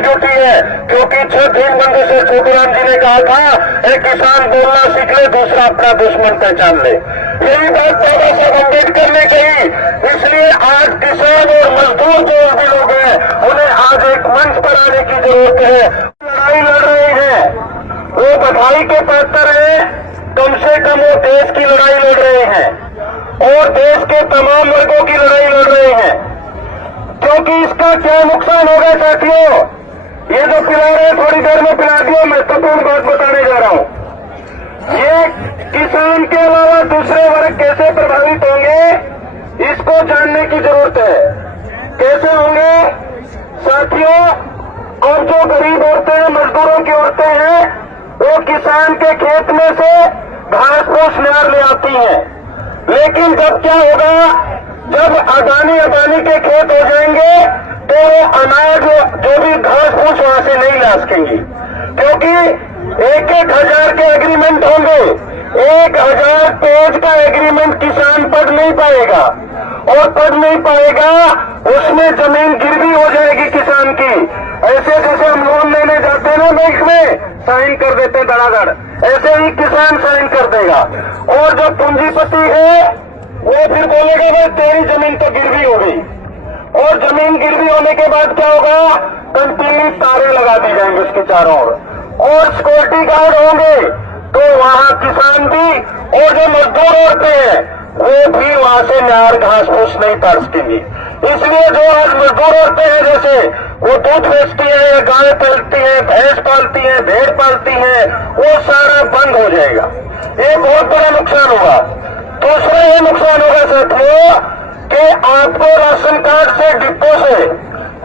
की ड्यूटी है, क्योंकि दीन बंधु से छोटूराम जी ने कहा था एक किसान बोलना सीख ले, दूसरा अपना दुश्मन पहचान ले। यही बात बाबा साहब अम्बेडकर ने कही। इसलिए आज किसान और मजदूर जो भी लोग हैं उन्हें आज एक मंच पर आने की जरूरत है। लड़ाई लड़ रहे हैं, वो बधाई के पात्र हैं, कम से कम वो देश की लड़ाई लड़ रहे हैं और देश के तमाम वर्गों की लड़ाई लड़ रहे हैं। क्योंकि इसका क्या नुकसान होगा साथियों, ये जो पिला रहे हैं थोड़ी देर में पिला दिया, महत्वपूर्ण बात बताने जा रहा हूं। ये किसान के अलावा दूसरे वर्ग कैसे प्रभावित होंगे इसको जानने की जरूरत है। कैसे होंगे साथियों, और जो गरीब औरतें हैं, मजदूरों की औरतें हैं, वो किसान के खेत में से घास फूस नार ले आती हैं। लेकिन जब क्या होगा, जब अडानी के खेत हो जाएंगे तो अनाज जो भी घास फूस वहां से नहीं ला सकेंगी, क्योंकि 1,000 के एग्रीमेंट होंगे। 1,000 पेज का एग्रीमेंट किसान पढ़ नहीं पाएगा, और पढ़ नहीं पाएगा उसमें जमीन गिरवी हो जाएगी किसान की। ऐसे जैसे हम लोन लेने जाते हैं ना बैंक में, साइन कर देते हैं धड़ाधड़, ऐसे ही किसान साइन कर देगा। और जो पूंजीपति है वो फिर बोलेगा भाई तेरी जमीन तो गिरवी हो गई, और जमीन गिरवी होने के बाद क्या होगा, कंटीली तारें लगा दी जाएंगी उसके चारों ओर, और सिक्योरिटी गार्ड होंगे। तो वहां किसान भी और जो मजदूर औरतें हैं वो भी वहां से नार घास फूस नहीं काट सकेंगी। इसलिए जो आज मजदूर औरतें हैं, जैसे वो दूध बेचती है या गाय पालती है, भैंस पालती है, भेड़ पालती है, वो सारा बंद हो जाएगा। ये बहुत बड़ा नुकसान होगा। दूसरा ये नुकसान होगा साथियों कि आपको राशन कार्ड से डिपो से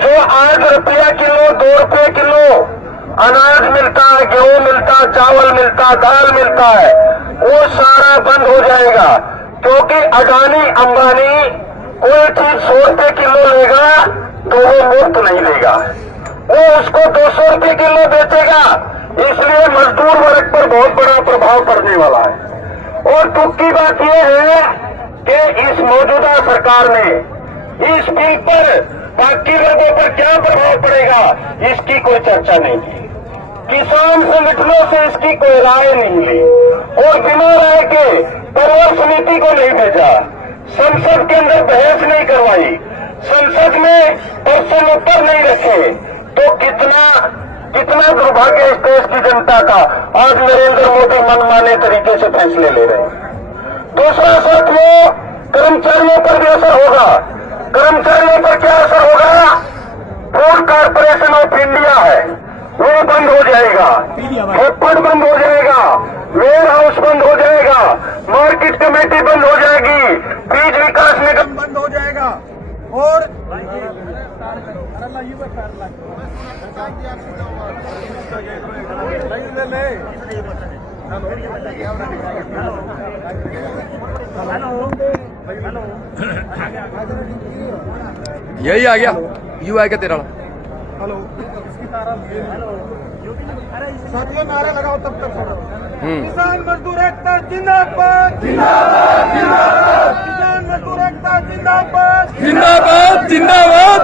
जो आज रुपया किलो, 2 रुपये किलो अनाज मिलता है, गेहूं मिलता, चावल मिलता, दाल मिलता है, वो सारा बंद हो जाएगा। क्योंकि अडानी अंबानी कोई चीज 100 रुपये किलो लेगा तो वो मुफ्त नहीं लेगा, वो उसको 200 रुपये किलो बेचेगा। इसलिए मजदूर वर्ग पर बहुत बड़ा प्रभाव पड़ने वाला है। और दुख की बात यह है कि इस मौजूदा सरकार ने इस बिल पर बाकी वर्गों पर क्या प्रभाव पड़ेगा इसकी कोई चर्चा नहीं की। किसान संगठनों से इसकी कोई राय नहीं ली, और बिना राय के परिवर समिति को नहीं भेजा, संसद के अंदर बहस नहीं करवाई, संसद में प्रश्न उत्तर नहीं रखे। तो कितना दुर्भाग्य इस देश की जनता का। आज नरेंद्र मोदी मनमाने तरीके से फैसले ले रहे हैं। दूसरा साथियों, कर्मचारियों पर भी असर होगा। कर्मचारियों पर क्या असर होगा, फूड कॉर्पोरेशन ऑफ इंडिया है वो बंद हो जाएगा, हेपड बंद हो जाएगा, वेयर हाउस बंद हो जाएगा, मार्केट कमेटी बंद हो जाएगी, बीज विकास निगम बंद हो जाएगा। और यही आ गया, यू आ गया तेरा। हेलो, साथियों नारा लगाओ तब तक। किसान मजदूर एकता जिंदाबाद, जिंदाबाद, जिंदाबाद। किसान मजदूर एकता जिंदाबाद, जिंदाबाद, जिंदाबाद,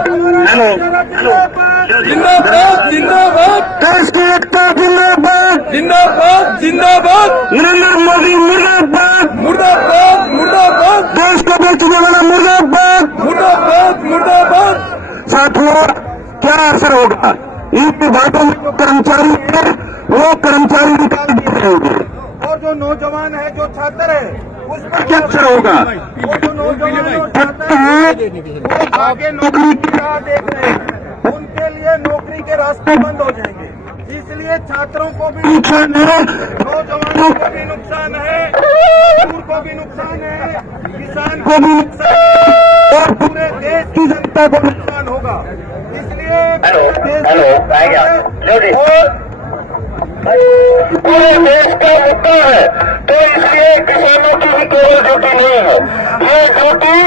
जिंदाबाद, जिंदाबाद। देश की एकता जिंदाबाद, जिंदाबाद, जिंदाबाद। नरेंद्र मोदी मुर्दाबाद, मुर्दाबाद, मुर्दाबाद, देश को बेचने वाला मुर्दाबाद। मुर्दाबाद, मुर्दाबाद। साथियों क्या असर होगा, इन विभागों में जो कर्मचारी है वो कर्मचारी निकाल दिए जाएंगे। और जो नौजवान है, जो छात्र है, उस पर क्या असर होगा, वो जो नौजवान और छात्र है वो आगे नौकरी की राह देख रहे हैं, उनके लिए नौकरी के रास्ते बंद हो जाएंगे। इसलिए छात्रों को भी नुकसान है, नौजवानों को भी नुकसान है, मजदूर को भी नुकसान है, किसान को भी नुकसान है, और पूरे देश की जनता को नुकसान होगा। इसलिए पूरे देश का मुद्दा है। तो इसलिए किसानों की भी केवल ड्यूटी नहीं है, ये ड्यूटी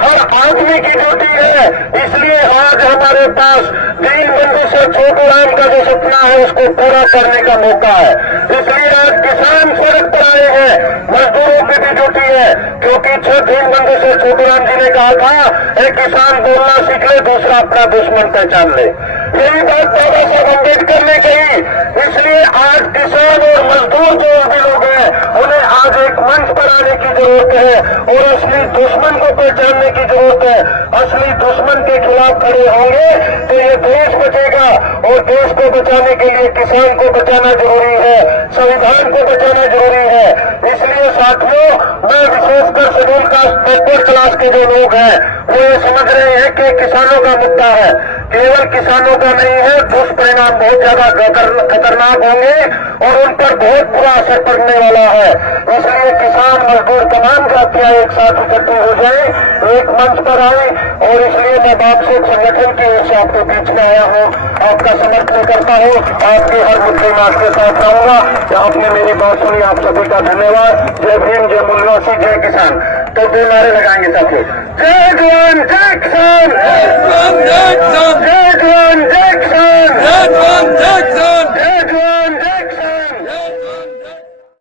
हर आदमी की ड्यूटी है। इसलिए आज हमारे पास दीन बंधु से छोटूराम का जो सपना है उसको पूरा करने का मौका है। इसलिए आज किसान सड़क पर आए हैं, मजदूरों की भी ड्यूटी है, क्योंकि दीन बंधु से छोटूराम जी ने कहा था एक किसान बोलना सीख ले, दूसरा अपना दुश्मन पहचान ले। यही बात बाबा साहब कमेट करने गई। इसलिए आज किसान और मजदूर जो भी लोग हैं उन्हें आज एक मंच पर आने की जरूरत है और असली दुश्मन को पहचानने की जरूरत है। असली दुश्मन के खिलाफ खड़े होंगे तो ये देश बचेगा और देश को बचाने के लिए किसान को बचाना जरूरी है, संविधान को बचाना जरूरी है। इसलिए साथियों, मैं विशेषकर शेड्यूल कास्ट बैकवर्ड क्लास के जो लोग हैं वो ये समझ रहे हैं कि किसानों का मुद्दा है, केवल किसानों का नहीं है, दुष्परिणाम बहुत ज्यादा खतरनाक होंगे और उन पर बहुत बुरा असर पड़ने वाला है। इसलिए किसान मजदूर तमाम जातियां एक साथ इकट्ठी हो जाए, एक मंच पर आए और इसलिए मैं बापसेक संगठन की ओर से आपके बीच में आया हूँ, आपका समर्थन करता हूँ, आपके हर मुद्दे में आपके साथ रहूंगा। आपने मेरी बात सुनी, आप सभी का धन्यवाद। जय भीम, जय मूल्यवासी, जय किसान। तो दो नारे लगाएंगे साथियों, जय जवान जय किसान, जय जवान जय किसान, जय जवान जय किसान, जय जवान जय किसान।